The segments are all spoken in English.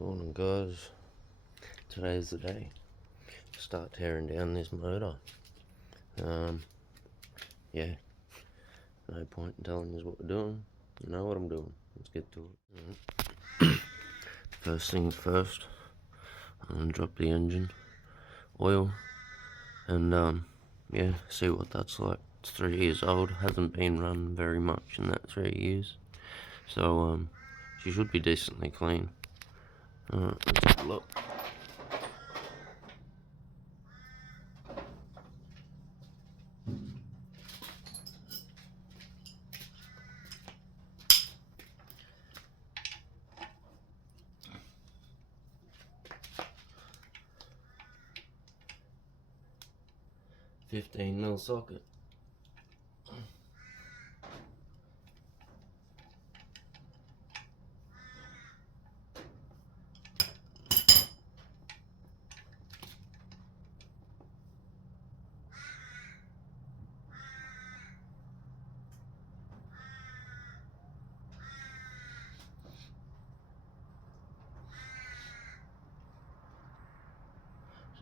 Morning guys, today's the day to start tearing down this motor. Yeah, no point in telling you what we're doing. You know what I'm doing. Let's get to it. First things first, I'm gonna drop the engine oil and yeah, see what that's like. It's 3 years old, hasn't been run very much in that 3 years, so she should be decently clean. Let's have a look. $15mm socket.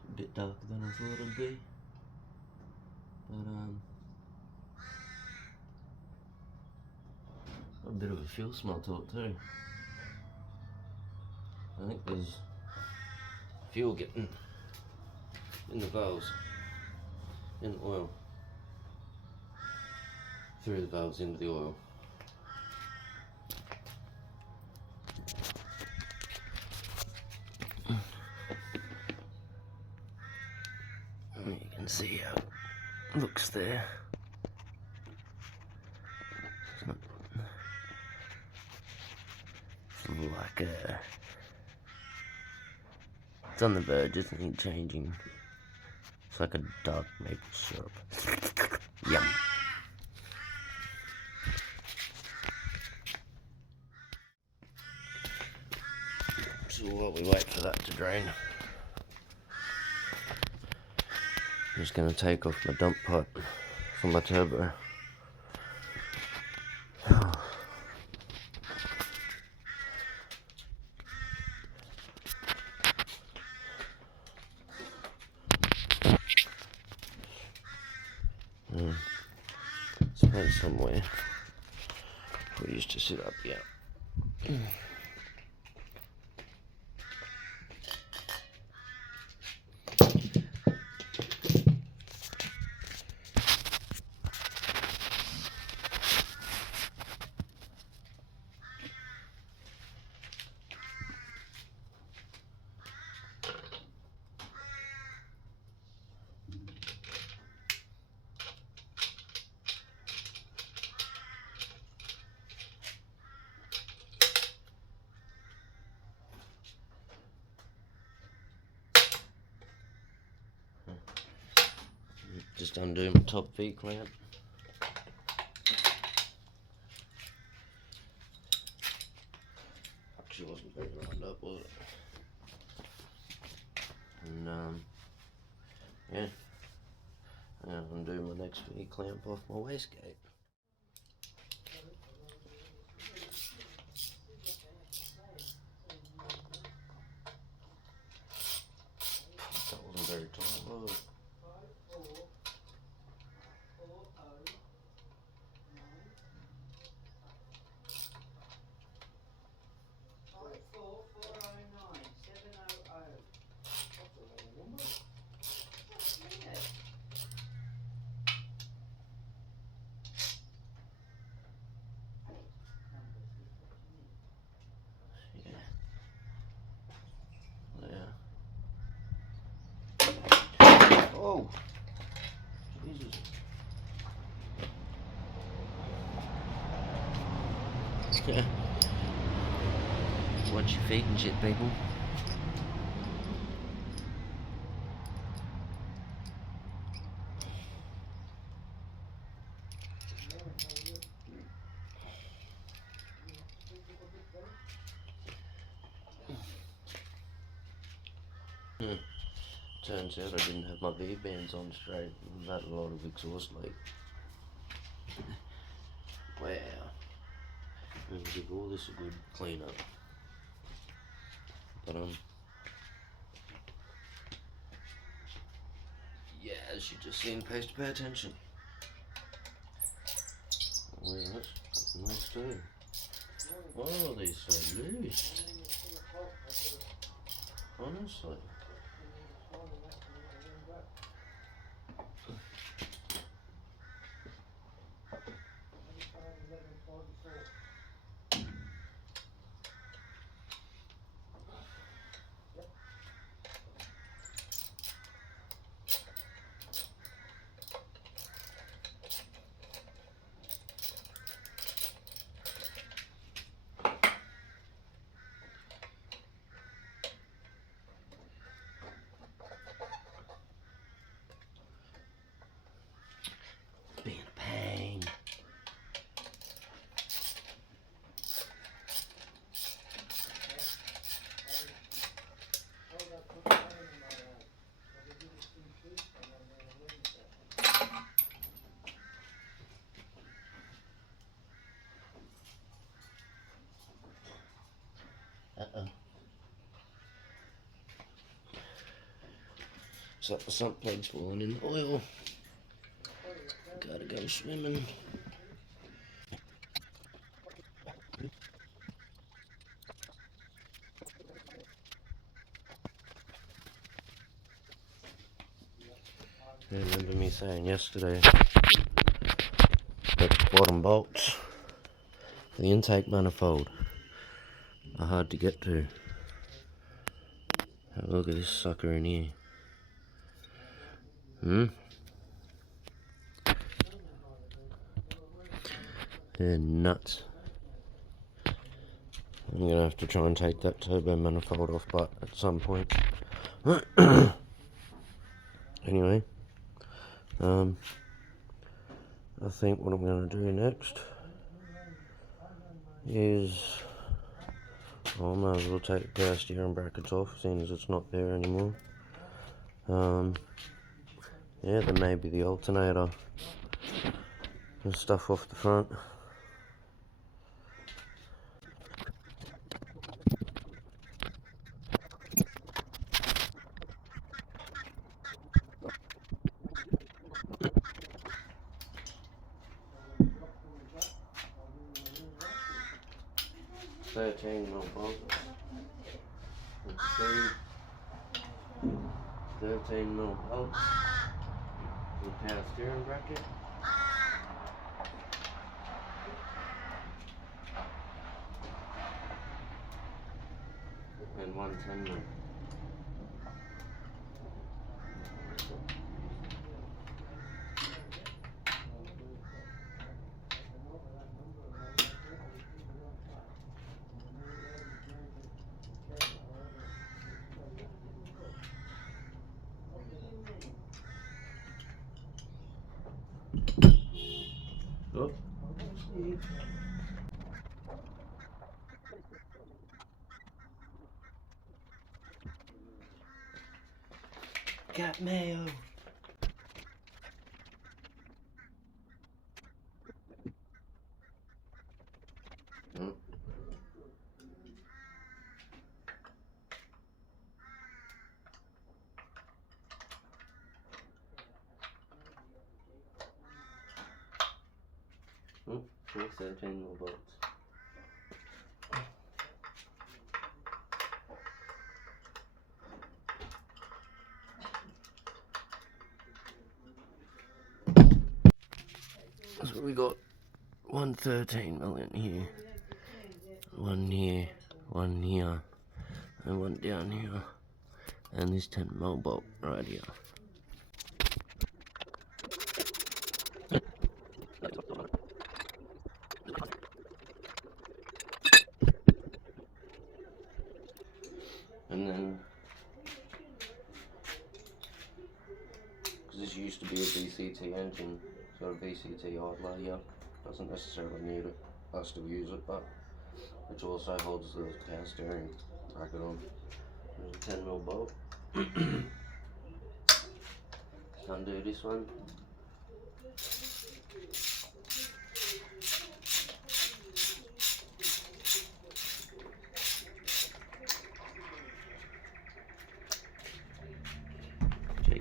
A bit darker than I thought it'd be, but a bit of a fuel smell to it too. I think there's fuel getting in the valves, in the oil, through the valves into the oil. And you can see how it looks there. It's like it's on the verge, it needs changing. It's like a dark maple syrup. Yum. So while we wait for that to drain, I'm just going to take off my dump pipe from my turbo. It's place somewhere. We used to sit up here. Just undo my top V clamp. Actually wasn't very lined up, was it? And yeah, and undo my next V clamp off my wastegate. That wasn't very tight, was it? Oh, Jesus. Watch your feet and shit, people. Turns out I didn't have my V-bands on straight and had a lot of exhaust leak. Wow. We'll give all this a good clean up. But yeah, as you just seen, pays to pay attention. Oh yeah, that's nice too. Oh, they're so loose. Honestly. Being a pain. Uh-oh. So the sump plug's falling in the oil. Gotta go swimming. I remember me saying yesterday that the bottom bolts, the intake manifold, are hard to get to. Have a look at this sucker in here. They're nuts. I'm gonna have to try and take that turbo manifold off, but at some point. Anyway, I think what I'm gonna do next is, I might as well take the power steering brackets off, seeing as it's not there anymore. Yeah, then maybe the alternator and stuff off the front. $13 bolts. Let's see. 13mm bolts. The power steering bracket. And one 10mm. Oh. Got mayo. Oh. Oh, 13mm bolts. So we got one 13mm in here, one here, one here, and one down here, and this 10mm bolt right here. And then, because this used to be a VCT engine, so a VCT idler here, doesn't necessarily need it. I still use it, but which also holds the power steering bracket on. There's a 10mm bolt. Undo this one.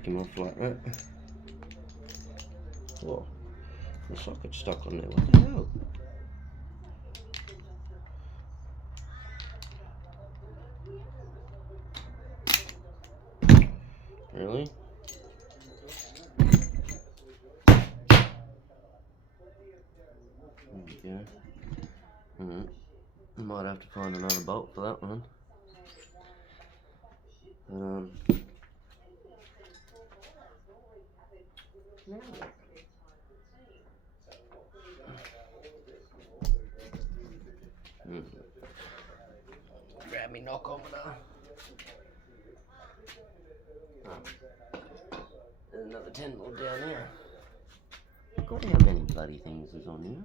take him off like that. Whoa, the socket's stuck on there, what the hell? Really? There we go. Might have to find another bolt for that one. Grab me knockometer. There's another 10 more down there. God, how many bloody things is on here?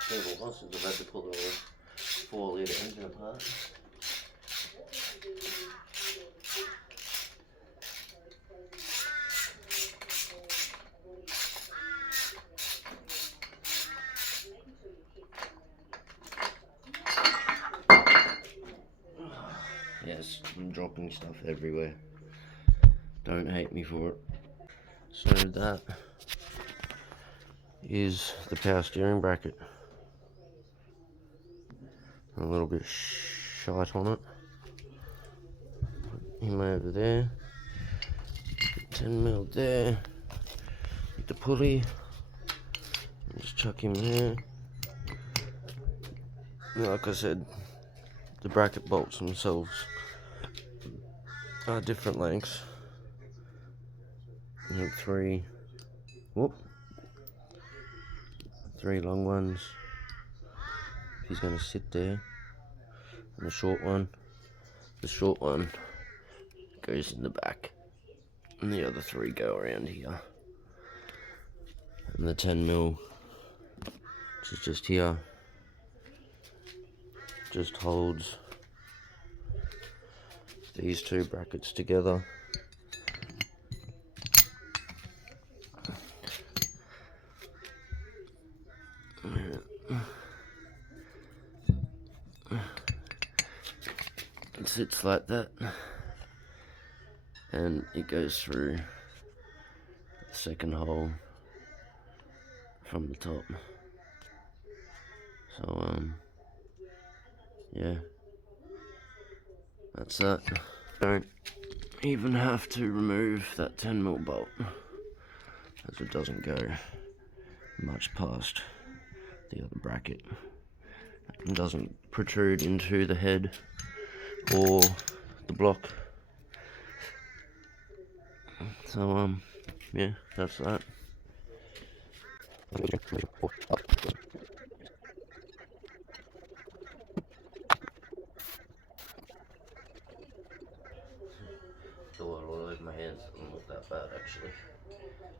Several horses have had to pull the 4-litre engine apart. Yes, I'm dropping stuff everywhere. Don't hate me for it. So that is the power steering bracket. A little bit shite on it. Him over there. 10mm there. With the pulley. Just chuck him there. Like I said, the bracket bolts themselves are different lengths. You have three long ones. He's going to sit there. And the short one goes in the back. And the other 3 go around here. And the 10mm, which is just here, just holds these 2 brackets together. It sits like that, and it goes through the second hole from the top. So yeah, that's that. Don't even have to remove that 10mm bolt, as it doesn't go much past the other bracket. It doesn't protrude into the head or the block. So yeah, that's that. The water all over my hands doesn't look that bad actually.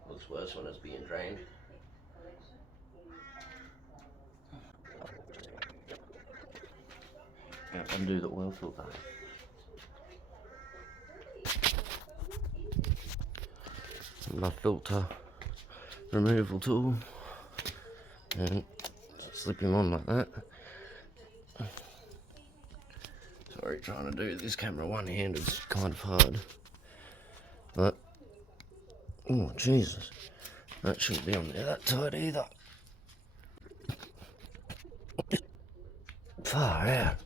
Looks worse when it's being drained. Yeah, undo the oil filter. My filter removal tool, and slip him on like that. Sorry, trying to do this camera one-handed is kind of hard, but oh Jesus, that shouldn't be on there that tight either. Far out.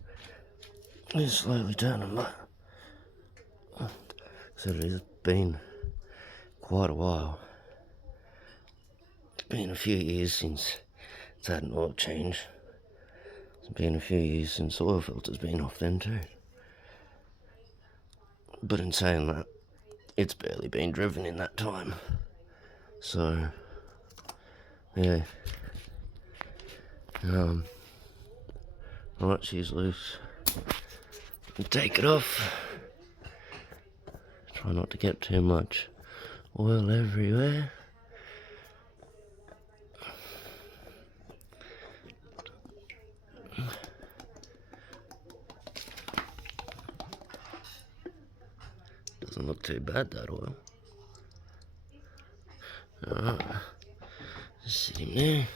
It's slowly turning, but so it has been quite a while. It's been a few years since it's had an oil change. It's been a few years since the oil filter's been off then too. But in saying that, it's barely been driven in that time. So yeah. Right, she's loose. Take it off. Try not to get too much oil everywhere. Doesn't look too bad, that oil. Alright, just sit him there.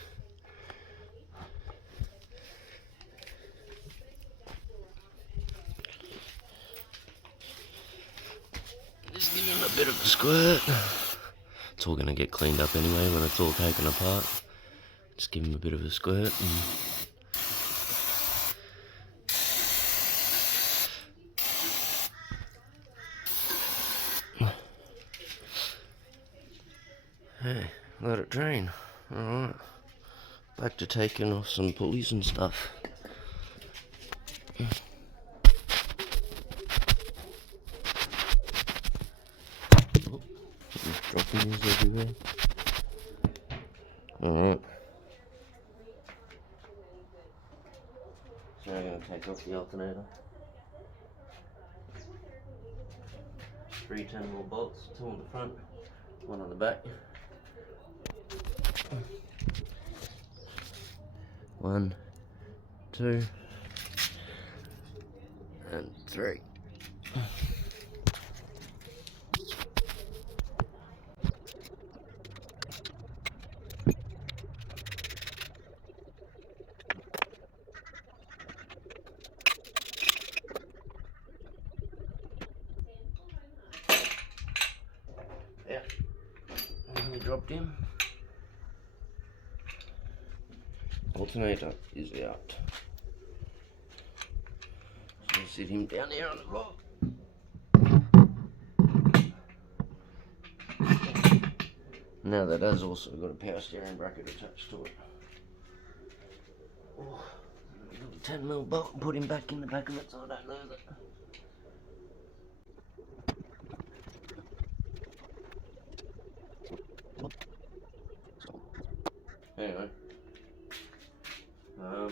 Just give him a bit of a squirt. It's all gonna get cleaned up anyway when it's all taken apart. Just give him a bit of a squirt. Hey, let it drain. Alright. Back to taking off some pulleys and stuff. Dropping these everywhere. Alright. So I'm going to take off the alternator. 3 10mm bolts, 2 on the front, 1 on the back. 1, 2, and 3. Yeah, and we dropped him. Alternator is out. So I'll sit him down here on the floor. Now that has also got a power steering bracket attached to it. Oh, 10mm bolt and put him back in the back of it so I don't lose it. Anyway, I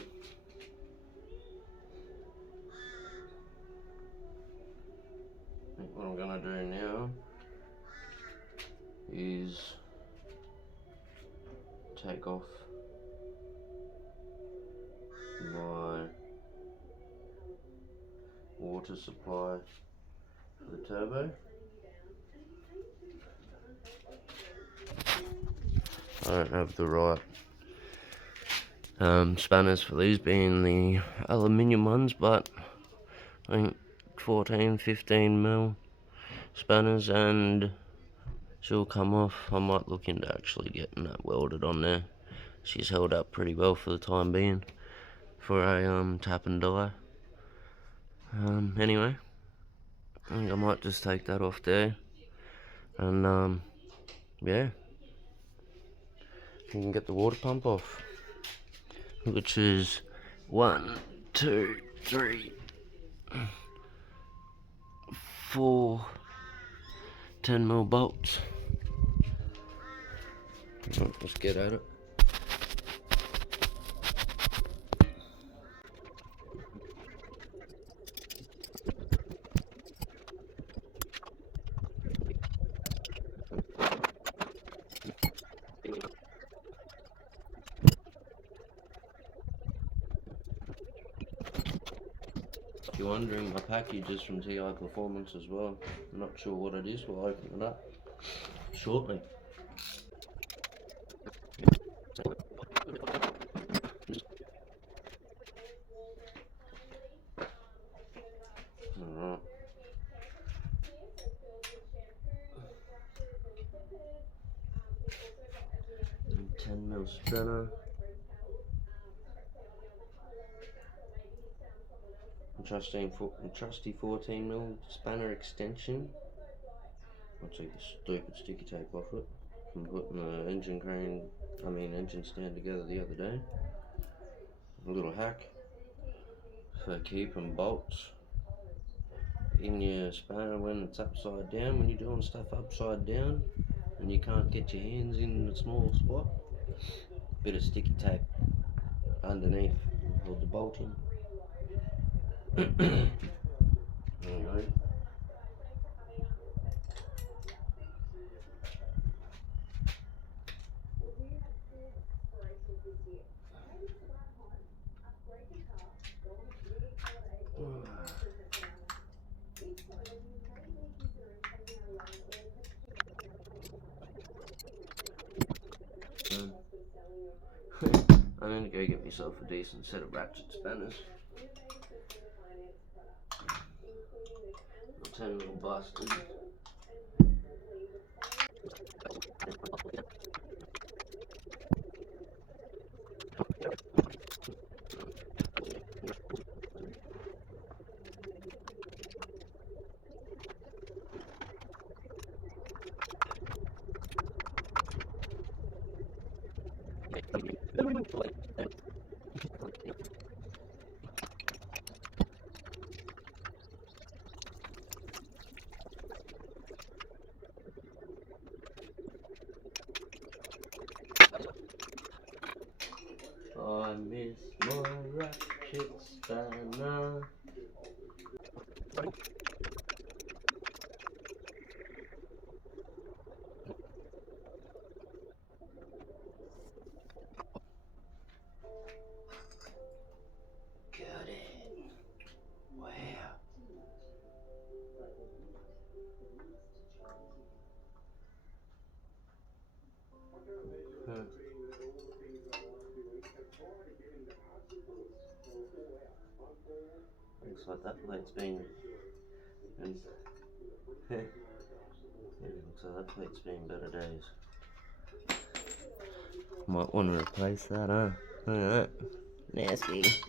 think what I'm gonna do now is take off my water supply for the turbo. I don't have the right spanners for these, being the aluminium ones, but I think 14-15mm spanners, and she'll come off. I might look into actually getting that welded on there. She's held up pretty well for the time being for a tap and die. Anyway, I think I might just take that off there, and yeah, you can get the water pump off, which is 1, 2, 3, 4 10mm bolts. Let's get at it. If you're wondering, my package is from T.I.Performance as well. I'm not sure what it is, we'll open it up shortly. Alright. 10mm spanner. Trusty 14mm spanner extension. I'll take the stupid sticky tape off it from putting the engine stand together the other day. A little hack for keeping bolts in your spanner when it's upside down, when you're doing stuff upside down and you can't get your hands in a small spot. Bit of sticky tape underneath, hold the bolt in. Anyway. I'm gonna go get myself a decent set of ratchet spanners. 10mm busters. I miss my ratchet spanner. Got it. Wow. Huh. Looks like that plate's been. It looks like that plate's been better days. Might want to replace that, huh? Alright. Nasty.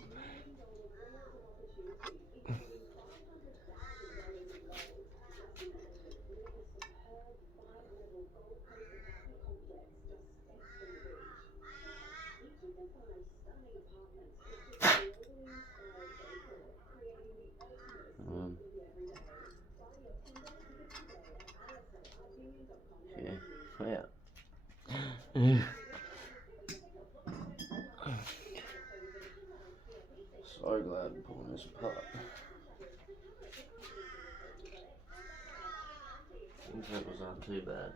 Yeah. So glad I'm pulling this apart. Intake was not too bad.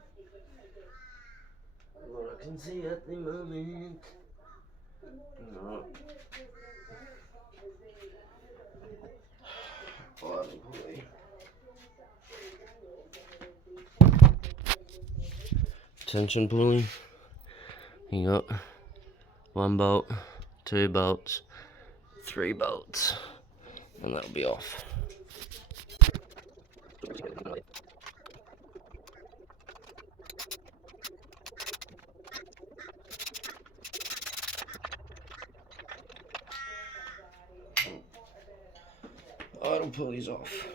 What I can see at the moment. Alright. Bottom pulley. Tension pulley. You got 1 bolt, 2 bolts, 3 bolts, and that'll be off. Idle pulley's off.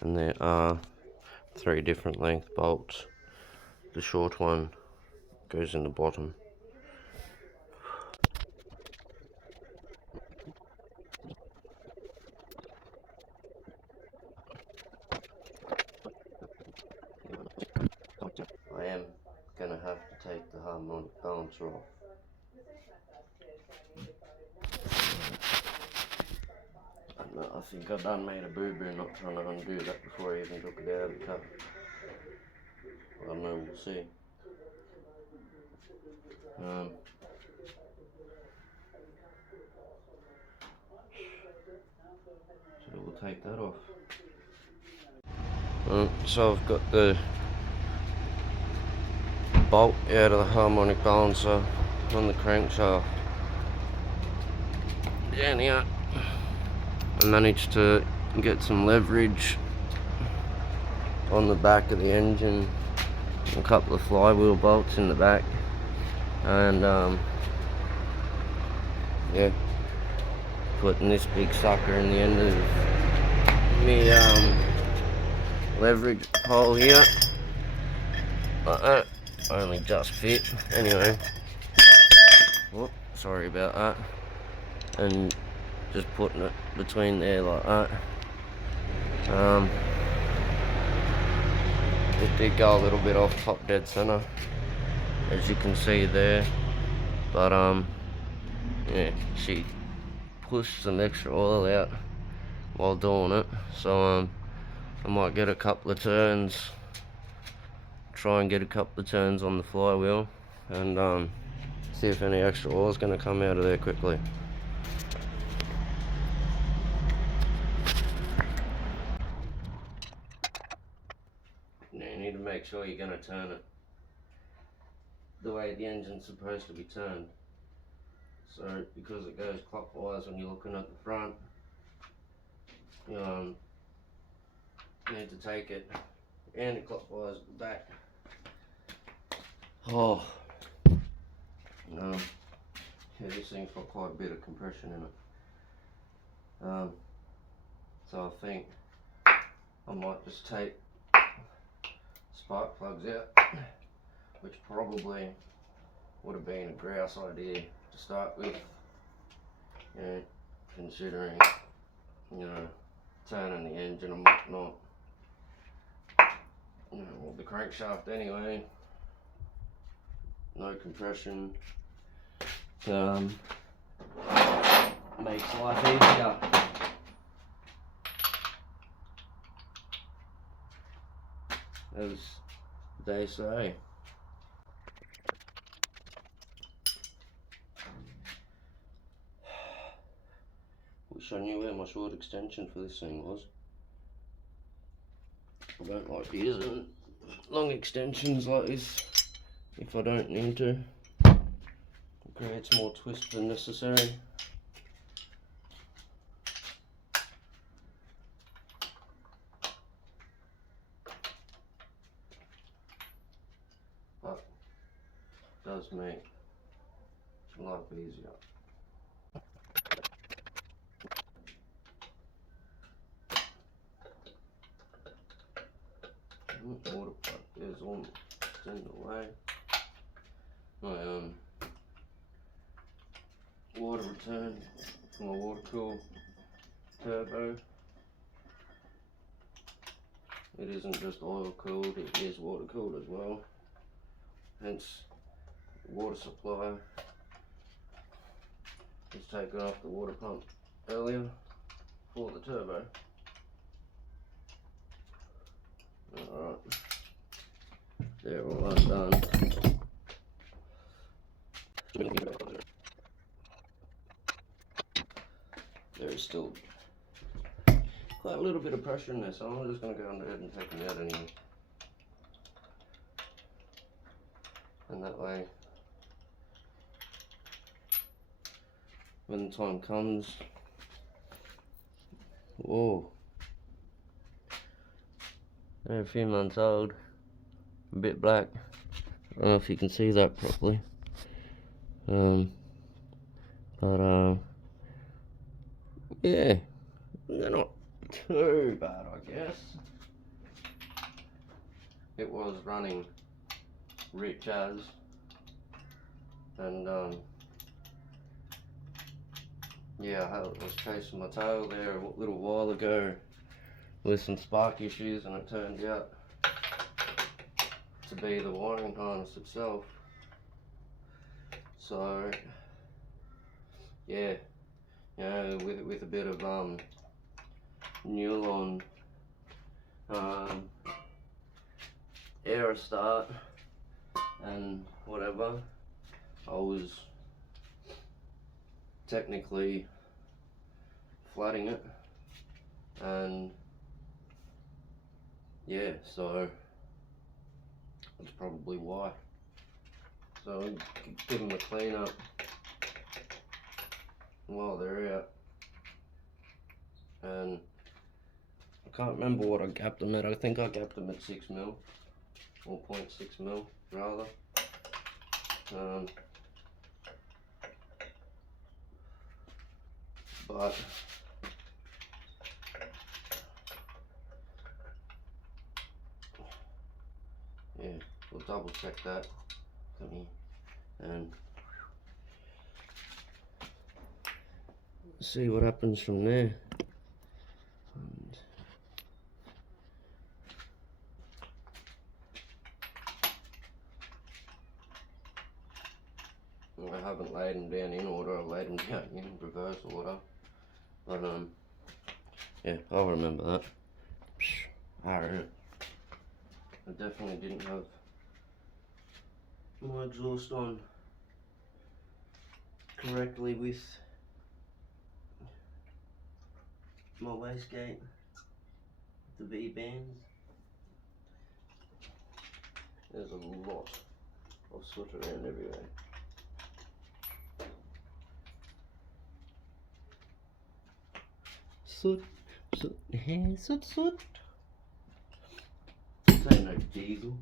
And there are 3 different length bolts. The short one goes in the bottom. I am gonna have to take the harmonic balancer off. I think I done made a boo-boo not trying to undo that before I even took it out of the car. I don't know, we'll see. So we'll take that off. So I've got the bolt out of the harmonic balancer on the crankshaft. Down here. I managed to get some leverage on the back of the engine, a couple of flywheel bolts in the back, and yeah, putting this big sucker in the end of the leverage hole here, like that. Only just fit anyway. Whoop, sorry about that. And just putting it between there like that. It did go a little bit off top dead center, as you can see there, but yeah, she pushed some extra oil out while doing it, so I might get a couple of turns, try and get a couple of turns on the flywheel, and see if any extra oil is going to come out of there quickly. You need to make sure you're going to turn it the way the engine's supposed to be turned. So because it goes clockwise when you're looking at the front, need to take it anti-clockwise back. Oh, yeah, this thing's got quite a bit of compression in it. So I think I might just take spark plugs out, which probably would have been a grouse idea to start with, considering, turning the engine and whatnot. Well, the crankshaft anyway, no compression, makes life easier. As they say. Wish I knew where my short extension for this thing was. I don't like using long extensions like this if I don't need to. It creates more twist than necessary. But it does make life easier. Water pipe is almost in the way. My water return from my water cooled turbo. It isn't just oil cooled, it is water cooled as well. Hence, water supply was taken off the water pump earlier for the turbo. Alright, they're all undone. There is still quite a little bit of pressure in there, so I'm just going to go under it and take them out anyway. And that way, when the time comes, whoa, they're a few months old, a bit black. I don't know if you can see that properly, yeah, they're not too bad, I guess. It was running rich as, and yeah, I was chasing my tail there a little while ago with some spark issues, and it turned out to be the wiring harness itself. So yeah, with a bit of nylon air start and whatever, I was technically flooding it, and yeah, so that's probably why. So I'll give them a clean up while they're out, and I can't remember what I gapped them at. I think I gapped them at 6 mil, or 0.6 mil rather. But yeah, we'll double check that. Come here and see what happens from there. I haven't laid them down in order, I've laid them down in reverse order. But yeah, I'll remember that. Alright. I definitely didn't have my exhaust on correctly with my wastegate, the V-bands. There's a lot of soot around everywhere. Soot, soot, hey, soot, soot. This ain't no diesel.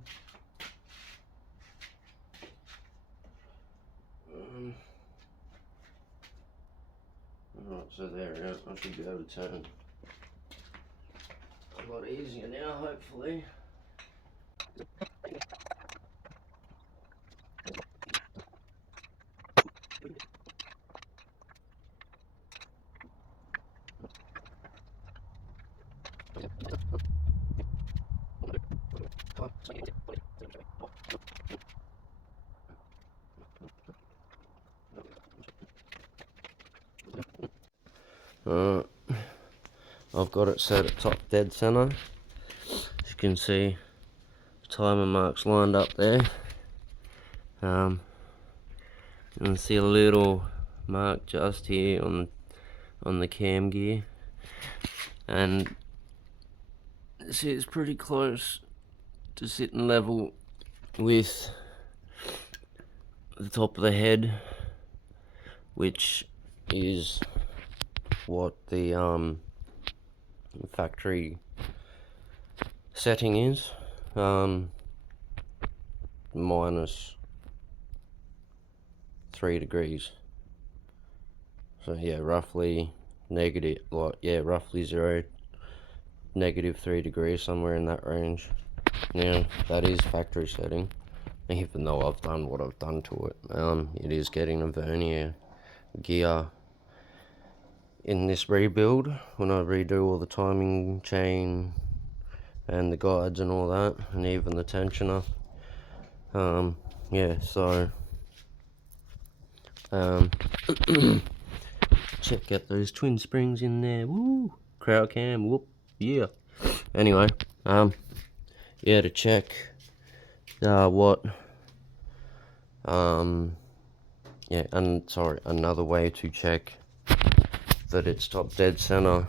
Alright, so there, yeah, I should be able to turn a lot easier now, hopefully. Alright, I've got it set at top dead center. As you can see, timer marks lined up there. You can see a little mark just here on the cam gear, and see it's pretty close to sitting level with the top of the head, which is what the factory setting is, minus 3 degrees. So yeah, roughly negative, like yeah, roughly 0, -3 degrees, somewhere in that range. Now that is factory setting, even though I've done what I've done to it. It is getting a vernier gear in this rebuild when I redo all the timing chain and the guides and all that, and even the tensioner. Yeah, so check out those twin springs in there. Woo! Crowd cam, whoop, yeah. Anyway, yeah, to check what yeah, and sorry, another way to check that it's top dead center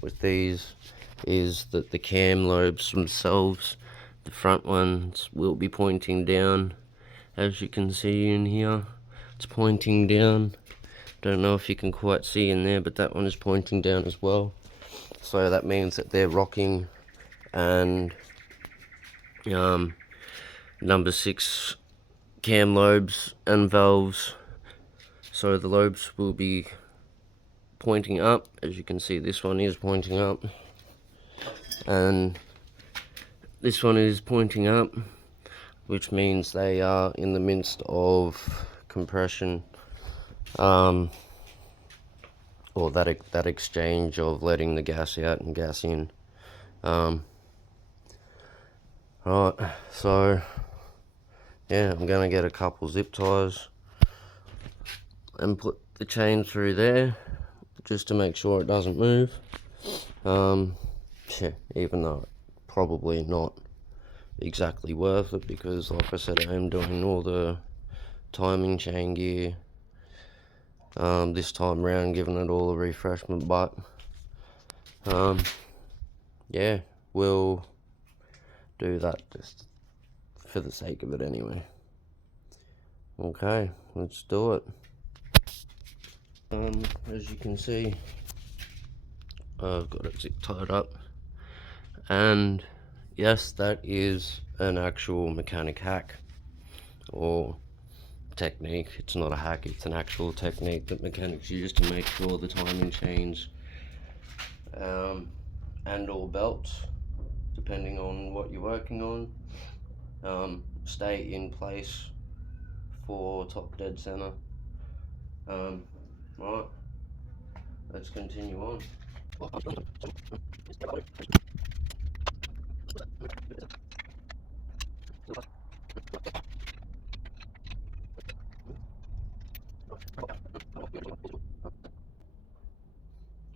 with these is that the cam lobes themselves, the front ones, will be pointing down. As you can see in here, it's pointing down. Don't know if you can quite see in there, but that one is pointing down as well. So that means that they're rocking, and number 6 cam lobes and valves, so the lobes will be pointing up. As you can see, this one is pointing up, and this one is pointing up, which means they are in the midst of compression, or that exchange of letting the gas out and gas in. Right, so yeah, I'm gonna get a couple zip ties and put the chain through there just to make sure it doesn't move. Yeah, even though probably not exactly worth it, because like I said, I am doing all the timing chain gear this time round, giving it all a refreshment, but yeah, we'll do that just for the sake of it anyway. Okay, let's do it. As you can see, I've got it zip tied up, and yes, that is an actual mechanic hack or technique. It's not a hack, it's an actual technique that mechanics use to make sure the timing chains and or belts, depending on what you're working on, stay in place for top dead center. Right, let's continue on.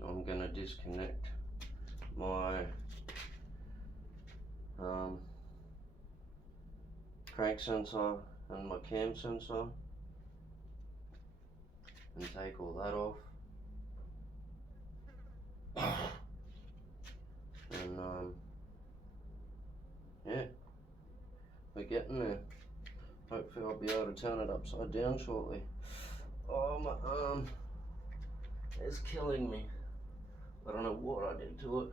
I'm gonna disconnect my crank sensor and my cam sensor and take all that off. And yeah, we're getting there. Hopefully I'll be able to turn it upside down shortly. Oh, my arm is killing me. I don't know what I did to it.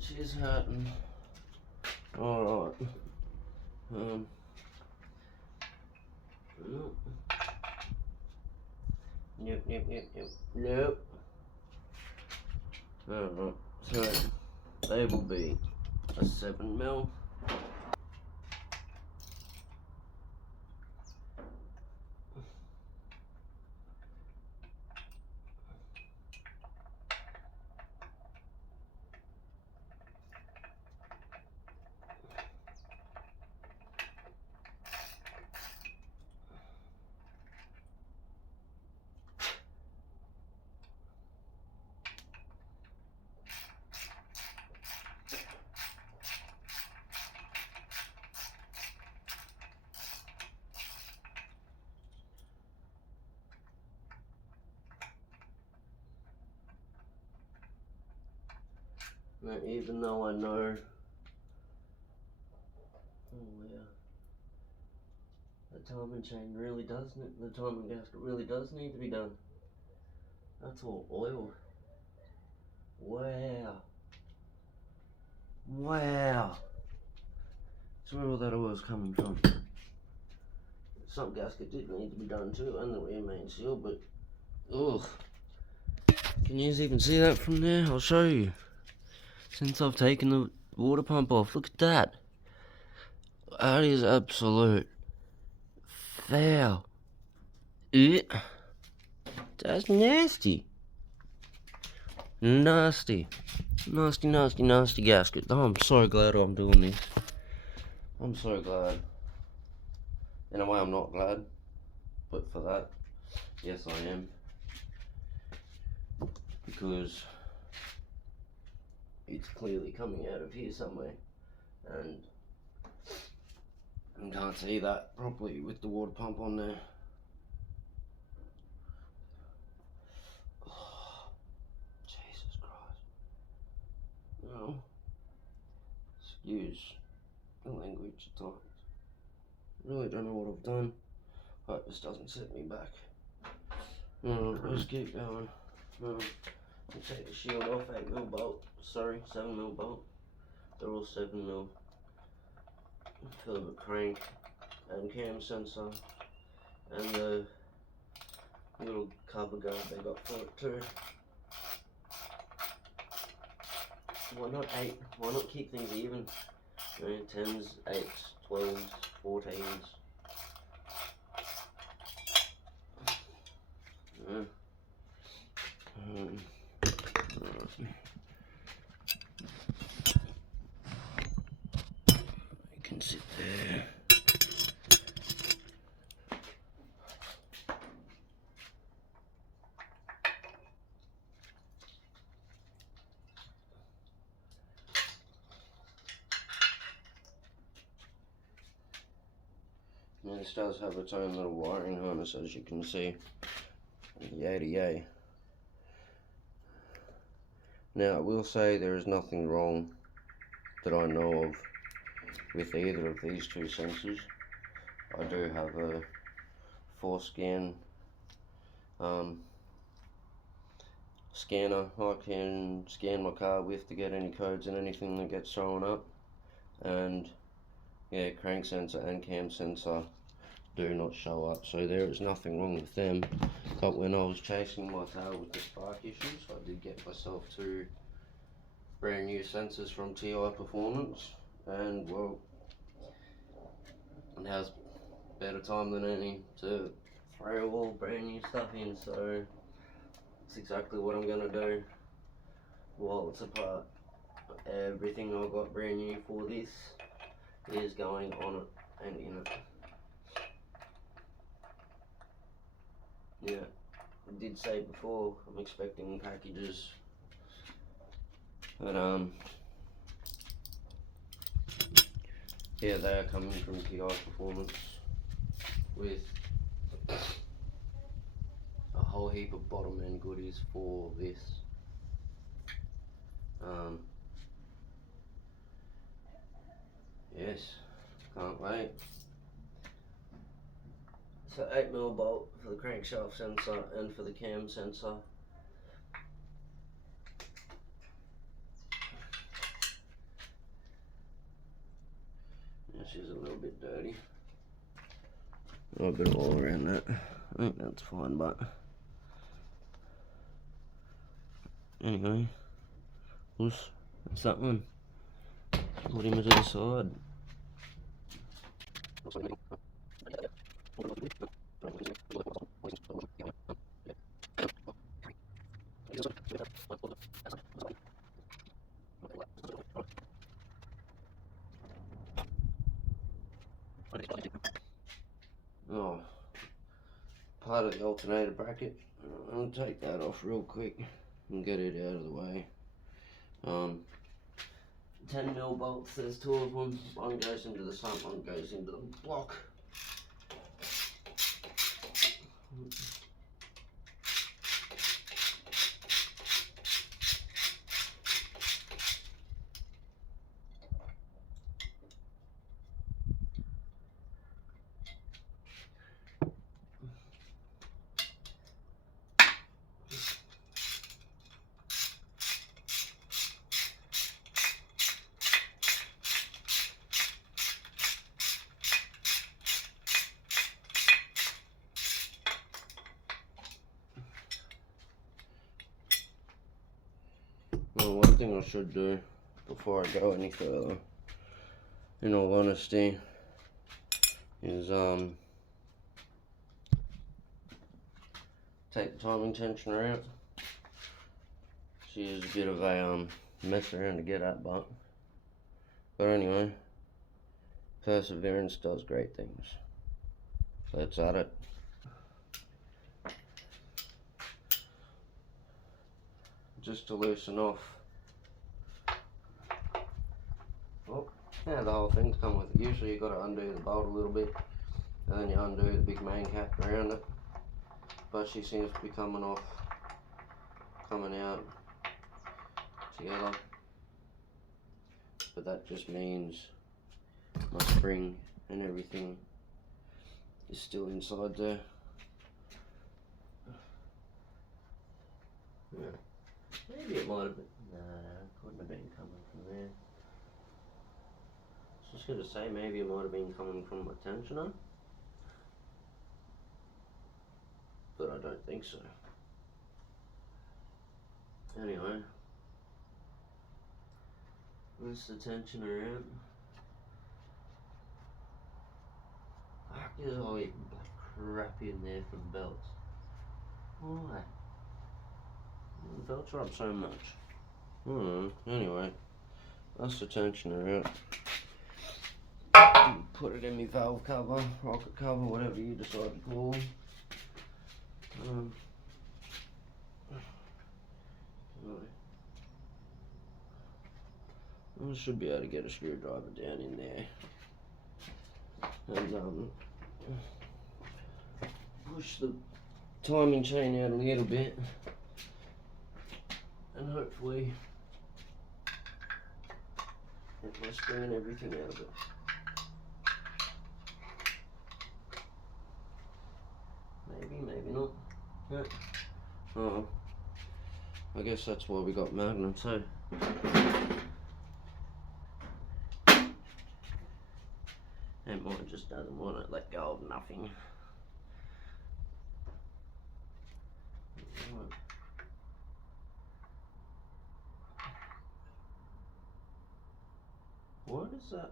She's hurting. Alright. Nope. Nope. Alright, so they will be a 7mm. Now, even though I know, the timing chain really does, the timing gasket really does need to be done. That's all oil. Wow. Wow. That's where all that oil's coming from. Some gasket did need to be done too, and the rear main seal, but ugh. Can you even see that from there? I'll show you. Since I've taken the water pump off, look at that. That is absolute foul. That's nasty. Nasty. Nasty, nasty, nasty gasket. Oh, I'm so glad I'm doing this. I'm so glad. In a way, I'm not glad. But for that, yes, I am. Because it's clearly coming out of here somewhere. And you can't see that properly with the water pump on there. Oh, Jesus Christ. No. Excuse the language at times. Really don't know what I've done. Hope this doesn't set me back. Let's keep going. Take the shield off, 8mm bolt. Sorry, 7mm bolt. They're all 7mm. For the crank and cam sensor. And the little cover guard they got for it too. Why not 8? Why not keep things even? 10s, 8s, 12s, 14s. You can sit there. Now this does have its own little wiring harness, as you can see. Yay to yay. Now I will say there is nothing wrong that I know of with either of these two sensors. I do have a 4-scan scanner I can scan my car with to get any codes and anything that gets thrown up. And yeah, crank sensor and cam sensor do not show up, so there is nothing wrong with them. But when I was chasing my tail with the spark issues, I did get myself 2 brand new sensors from T.I.Performance, and well, it has better time than any to throw all brand new stuff in, so it's exactly what I'm gonna do while it's apart. Everything I got brand new for this is going on it and in it. Yeah, I did say before I'm expecting packages, but yeah, they are coming from T.I.Performance with a whole heap of bottom end goodies for this. Yes, can't wait. So 8mm bolt for the crankshaft sensor and for the cam sensor. is a little bit dirty. A little bit of oil around that. I think that's fine, but anyway, that's that one. Put him to the side. Oh, part of the alternator bracket. I'll take that off real quick and get it out of the way. 10mm bolts, there's 2 of them. One goes into the sump, one goes into the block. Well, one thing I should do before I go any further, in all honesty, is take the timing tensioner out. She is a bit of a mess around to get at, but anyway, perseverance does great things. Let's at it. Just to loosen off. Oh, yeah, the whole thing's come with it. Usually you've got to undo the bolt a little bit, and then you undo the big main cap around it. But she seems to be coming out together. But that just means my spring and everything is still inside there. Yeah. Maybe it might have been. No, couldn't have been coming from there. I was just going to say, maybe it might have been coming from my tensioner. But I don't think so. Anyway. That's the tensioner out. Fuck, there's all even black crap in there from belts. Why? The belts are up so much. Anyway, that's the tensioner out. Put it in my valve cover, rocket cover, whatever you decide to call them. I should be able to get a screwdriver down in there and push the timing chain out a little bit, and hopefully get my spring and everything out of it. Maybe not. Yeah. Oh, I guess that's why we got magnets, so. And mine just doesn't want to let go of nothing. Right. What is that?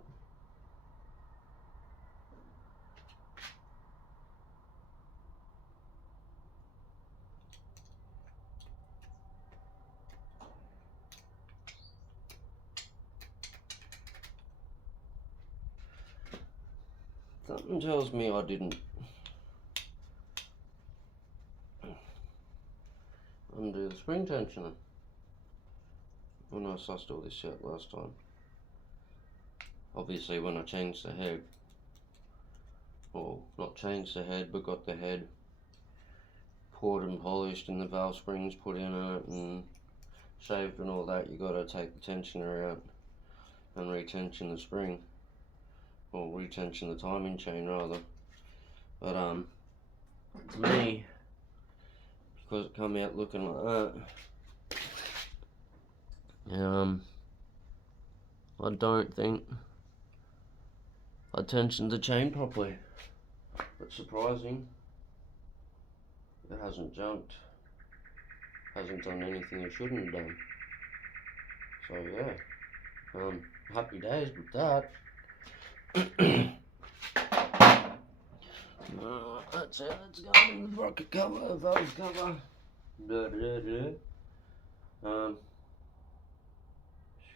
Something tells me I didn't undo the spring tensioner when I sussed all this out last time. Obviously when I changed the head, or not changed the head, but got the head poured and polished and the valve springs put in it and shaved and all that, you got to take the tensioner out and retension the spring, or retension the timing chain rather. But to me, because it come out looking like that, I don't think I tensioned the chain properly. But surprising, it hasn't jumped. Hasn't done anything it shouldn't have done. So yeah, happy days with that. That's it, let's go in the rocket cover, valve cover.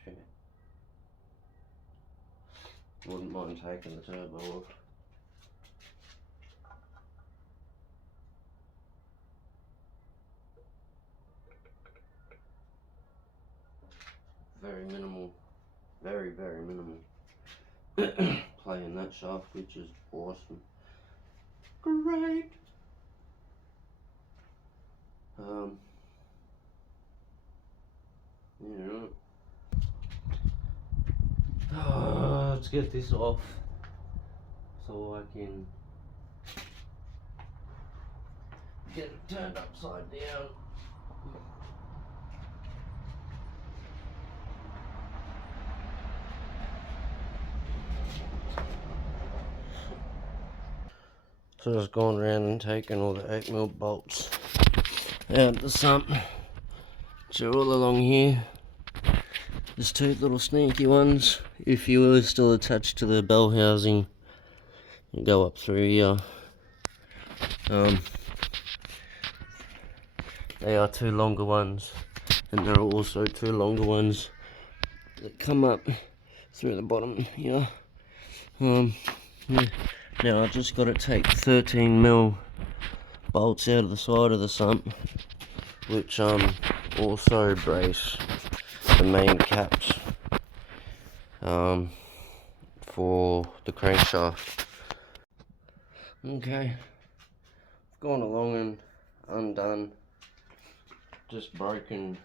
Shit. Wouldn't mind taking the turbo off. Very minimal, very minimal play in that shaft, which is awesome. Great. Yeah. Let's get this off so I can get it turned upside down. So just going around and taking all the 8mm bolts out the sump. So all along here, there's two little sneaky ones. If you were still attached to the bell housing, you go up through here. They are two longer ones, and there are also two longer ones that come up through the bottom here. Yeah. Now I just got to take 13mm bolts out of the side of the sump, which also brace the main caps for the crankshaft. Okay, I've gone along and undone, just broken.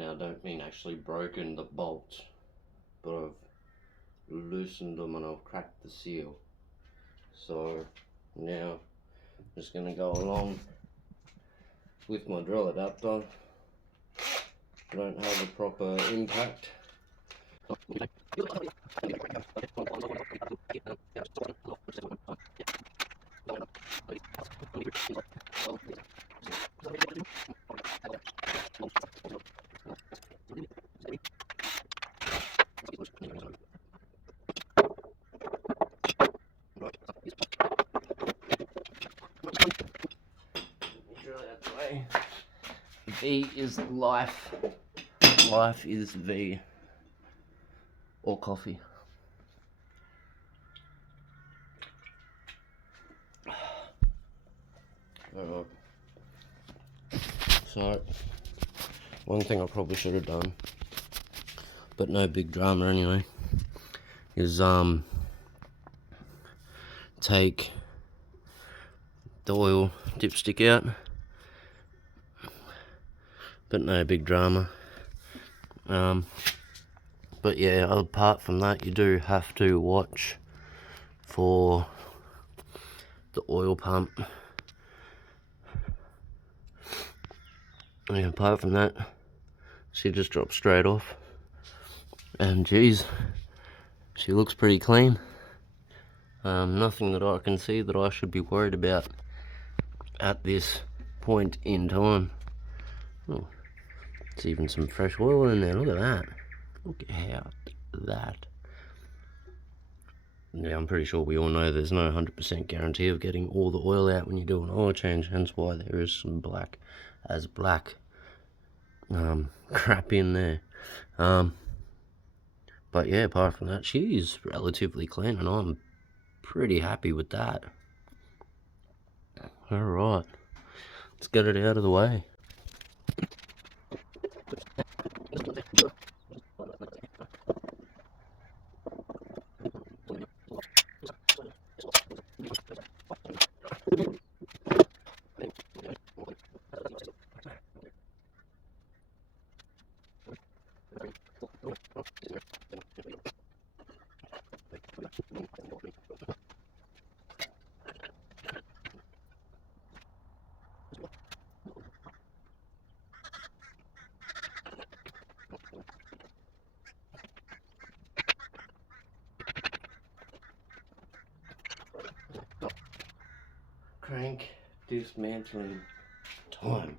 Now I don't mean actually broken the bolts, but I've loosened them and I've cracked the seal. So now I'm just going to go along with my drill adapter. I don't have a proper impact. V is life. Life is V. Or coffee. Alright. So, one thing I probably should have done, but no big drama anyway, is take the oil dipstick out, but no big drama. But yeah, apart from that, you do have to watch for the oil pump. And apart from that, she just drops straight off, and geez, she looks pretty clean. Nothing that I can see that I should be worried about at this point in time. Oh, there's even some fresh oil in there. Look at that. Look at that. Yeah, I'm pretty sure we all know there's no 100% guarantee of getting all the oil out when you do an oil change, hence why there is some black crap in there. But yeah, apart from that, she's relatively clean, and I'm pretty happy with that. Alright, let's get it out of the way. Crank dismantling time.